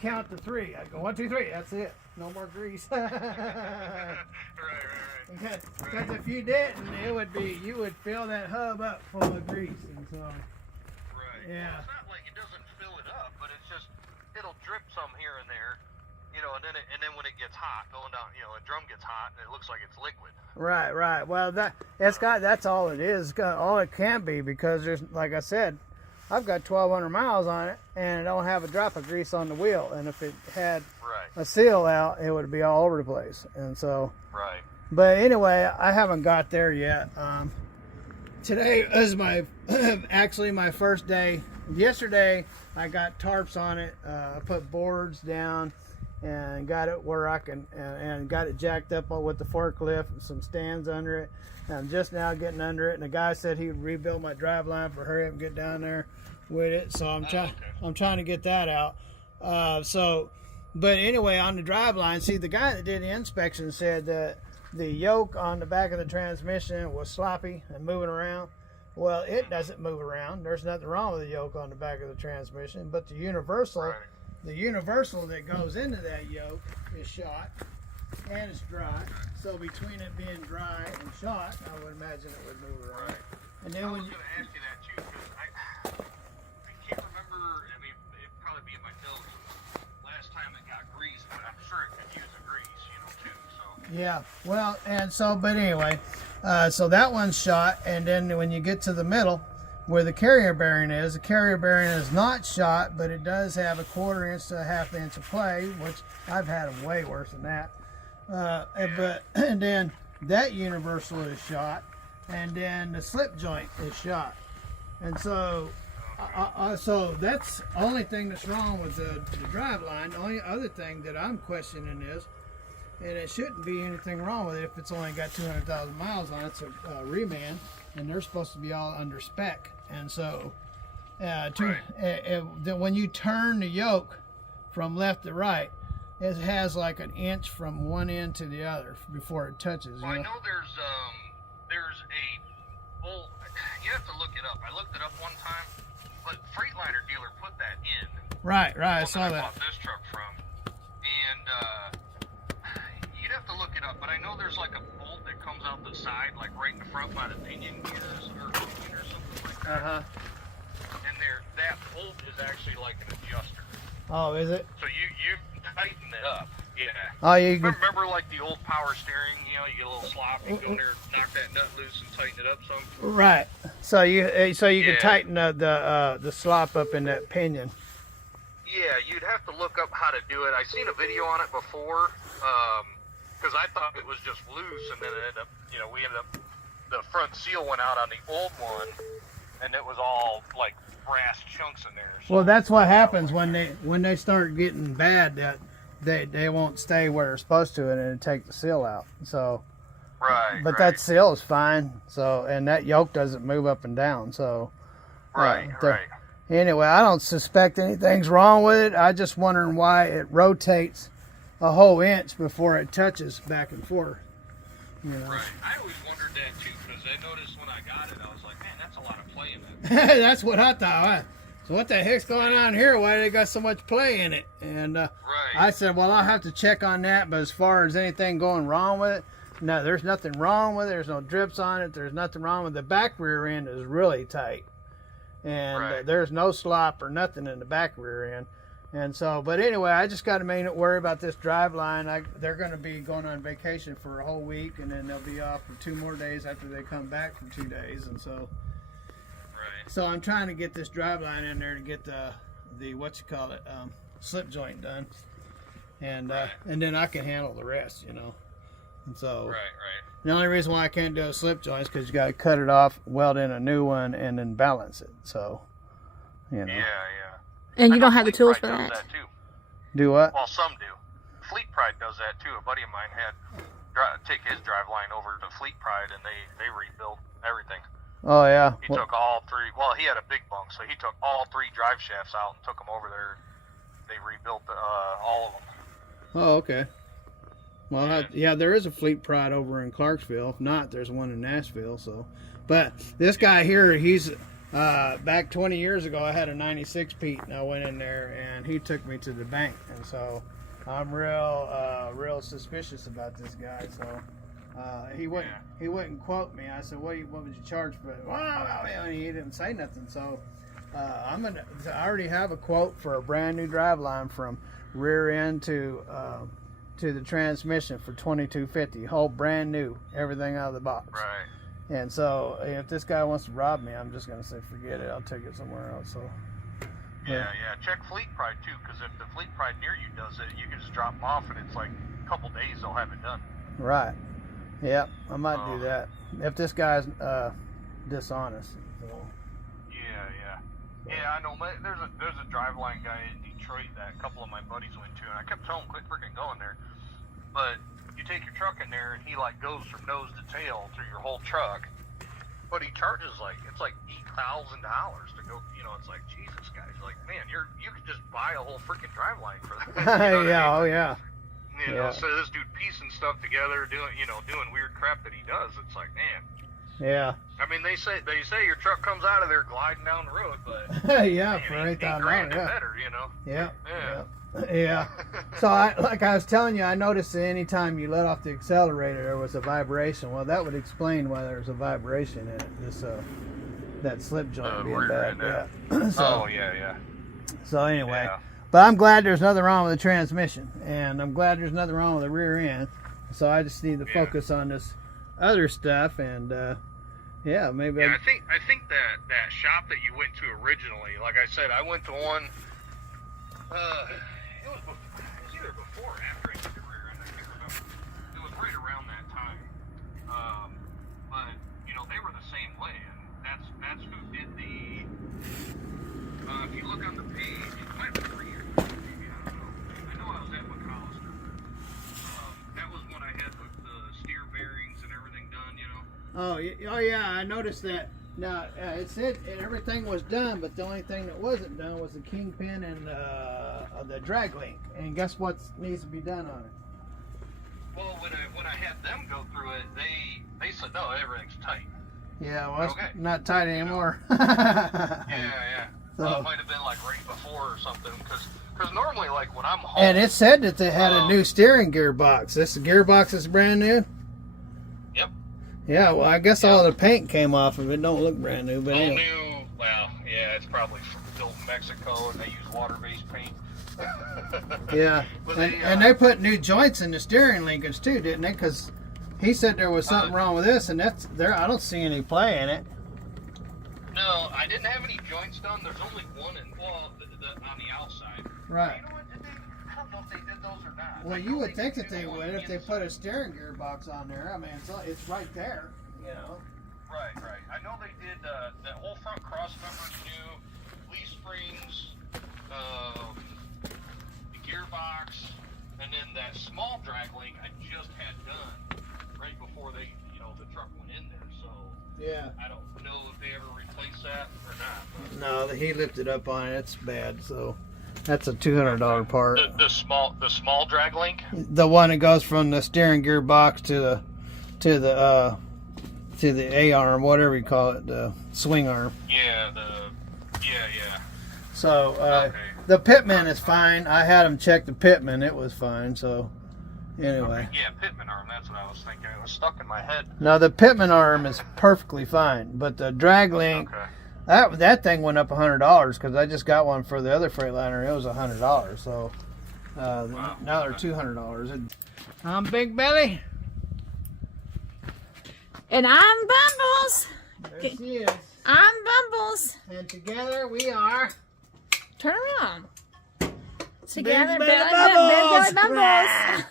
count to 3. I'd go 1, 2, 3. That's it. No more grease. Right. Because if you didn't, you would fill that hub up full of grease, and so. Right. Yeah. Well, it's not like it doesn't fill it up, but it's just it'll drip some here and there, and then when it gets hot, going down, a drum gets hot and it looks like it's liquid. Right. Well, that's all it is. All it can be, because there's, like I said, I've got 1,200 miles on it, and it don't have a drop of grease on the wheel. And if it had a seal out, it would be all over the place. And so. Right. But anyway, I haven't got there yet. Today is actually my first day. Yesterday, I got tarps on it. I put boards down and got it where I can, and got it jacked up with the forklift and some stands under it. And I'm just now getting under it. And the guy said he would rebuild my drive line for hurry up and get down there with it. So I'm trying to get that out. But anyway, on the drive line, see, the guy that did the inspection said that the yoke on the back of the transmission was sloppy and moving around. Well, it doesn't move around. There's nothing wrong with the yoke on the back of the transmission, but the universal that goes into that yoke is shot and it's dry. So between it being dry and shot, I would imagine it would move around. Right. And then I was going to ask you that too, because I can't remember. I mean, it'd probably be in my notes last time it got grease, but I'm sure it could use the grease, too. So. Yeah, well, and so, but anyway, so that one's shot, and then when you get to the middle, where the carrier bearing is, the carrier bearing is not shot, but it does have a 1/4 inch to 1/2 inch of play, which I've had them way worse than that. And then that universal is shot, and then the slip joint is shot, and so. So that's the only thing that's wrong with the drive line. The only other thing that I'm questioning is, and it shouldn't be anything wrong with it if it's only got 200,000 miles on it, it's a reman, and they're supposed to be all under spec. And so when you turn the yoke from left to right, it has like an inch from one end to the other before it touches. Well, I know there's a bolt. You have to look it up. I looked it up one time. But Freightliner dealer put that in. Right, I saw that. I bought this truck from, and you'd have to look it up. But I know there's like a bolt that comes out the side, like right in the front by the pinion gears or something like that. And that bolt is actually like an adjuster. Oh, is it? So you tighten it up. Yeah. Oh, you remember like the old power steering? You get a little slop, you go in there, knock that nut loose, and tighten it up some. Right. So you can tighten the slop up in that pinion. Yeah, you'd have to look up how to do it. I seen a video on it before, because I thought it was just loose, and then it ended up, the front seal went out on the old one, and it was all like brass chunks in there. So, well, that's what happens when they start getting bad. That they won't stay where they're supposed to, and it'll take the seal out. So. Right. But that seal is fine. So, and that yoke doesn't move up and down. So. Right. Anyway, I don't suspect anything's wrong with it. I just wondering why it rotates a whole inch before it touches back and forth. Right. I always wondered that too, because I noticed when I got it, I was like, man, that's a lot of play in it. That's what I thought. So what the heck's going on here? Why they got so much play in it? And I said, well, I'll have to check on that. But as far as anything going wrong with it, no, there's nothing wrong with it. There's no drips on it. There's nothing wrong with it. The back rear end is really tight. And there's no slop or nothing in the back rear end. And so, but anyway, I just got to worry about this drive line. They're going to be going on vacation for a whole week, and then they'll be off for 2 more days after they come back for 2 days. And so, so I'm trying to get this drive line in there to get the slip joint done, and then I can handle the rest, And so, the only reason why I can't do a slip joint is because you got to cut it off, weld in a new one, and then balance it. So, Yeah. And you don't have the tools for that. Do what? Well, some do. Fleet Pride does that too. A buddy of mine had take his drive line over to Fleet Pride, and they rebuilt everything. Oh yeah. He took all 3. Well, he had a big bunk, so he took all 3 drive shafts out and took them over there. They rebuilt all of them. Oh, okay. Well, yeah, there is a Fleet Pride over in Clarksville. If not, there's one in Nashville. So, but this guy here, he's back 20 years ago, I had a 96 Pete, and I went in there, and he took me to the bank, and so I'm real suspicious about this guy. So he wouldn't quote me. I said, what would you charge for it? Well, and he didn't say nothing. So I already have a quote for a brand new Driveline from rear end to the transmission for $22.50, whole brand new, everything out of the box. Right. And so if this guy wants to rob me, I'm just gonna say forget it. I'll take it somewhere else. So yeah. Check Fleet Pride too, because if the Fleet Pride near you does it, you can just drop them off, and it's like a couple days they'll have it done. Right. Yep. I might do that if this guy's dishonest. So. Yeah. I know. There's a Driveline guy in Detroit that a couple of my buddies went to, and I kept telling him quit freaking going there. But you take your truck in there, and he like goes from nose to tail through your whole truck. But he charges it's like $8,000 to go. You know, it's like Jesus, guys. Like, man, you could just buy a whole freaking Driveline for that. You know yeah. I mean? Oh yeah. You know, so this dude piecing stuff together, doing weird crap that he does. It's like, man. Yeah. I mean, they say your truck comes out of there gliding down the road, but yeah, man, for $8,000 $8,000, yeah. better, you know. Yeah. So like I was telling you, I noticed that anytime you let off the accelerator, there was a vibration. Well, that would explain why there's a vibration in it. This that slip joint being bad. Yeah. So, yeah. So anyway, but I'm glad there's nothing wrong with the transmission, and I'm glad there's nothing wrong with the rear end. So I just need to focus on this other stuff, and maybe. Yeah, I think that shop that you went to originally, like I said, I went to one. It was either before or after I did the rear end. I can't remember. It was right around that time. But they were the same way, and that's who did the. If you look on the page, it might be 3 years ago, maybe, I don't know. I know I was at McAllister. That was when I had the steer bearings and everything done, Oh yeah, I noticed that. Now it said everything was done, but the only thing that wasn't done was the kingpin and the drag link. And guess what needs to be done on it? Well, when I had them go through it, they said no, everything's tight. Yeah, well, it's not tight anymore. Yeah. So it might have been like right before or something, because normally like when I'm home. And it said that they had a new steering gearbox. This gearbox is brand new. Yep. Yeah, well, I guess all the paint came off of it. Don't look brand new, but all anyway. new. Well, yeah, it's probably built in Mexico, and they use water-based paint. Yeah, and they put new joints in the steering linkage too, didn't they? Because he said there was something wrong with this, and that's there. I don't see any play in it. No, I didn't have any joints done. There's only one on the outside. Right. You know what? I don't know if they did those or not. Well, you would think that they would if they put a steering gearbox on there. I mean, it's right there, Right. I know they did that whole front cross members new, leaf springs, the gearbox, and then that small drag link I just had done right before the truck went in there. So yeah, I don't know if they ever replaced that or not. No, he lifted up on it. It's bad. So that's a $200 part. The small drag link. The one that goes from the steering gearbox to the A arm, whatever you call it, the swing arm. Yeah. So the pitman is fine. I had him check the pitman. It was fine. So anyway. Yeah, pitman arm. That's what I was thinking. It was stuck in my head. No, the pitman arm is perfectly fine, but the drag link. Okay. That thing went up $100 because I just got one for the other Freightliner. It was $100, so now they're $200. I'm Big Belly, And I'm Bumbles. there she is, I'm Bumbles. and together we are Turn around. Together, Belly Big Belly Bumbles. Bumbles.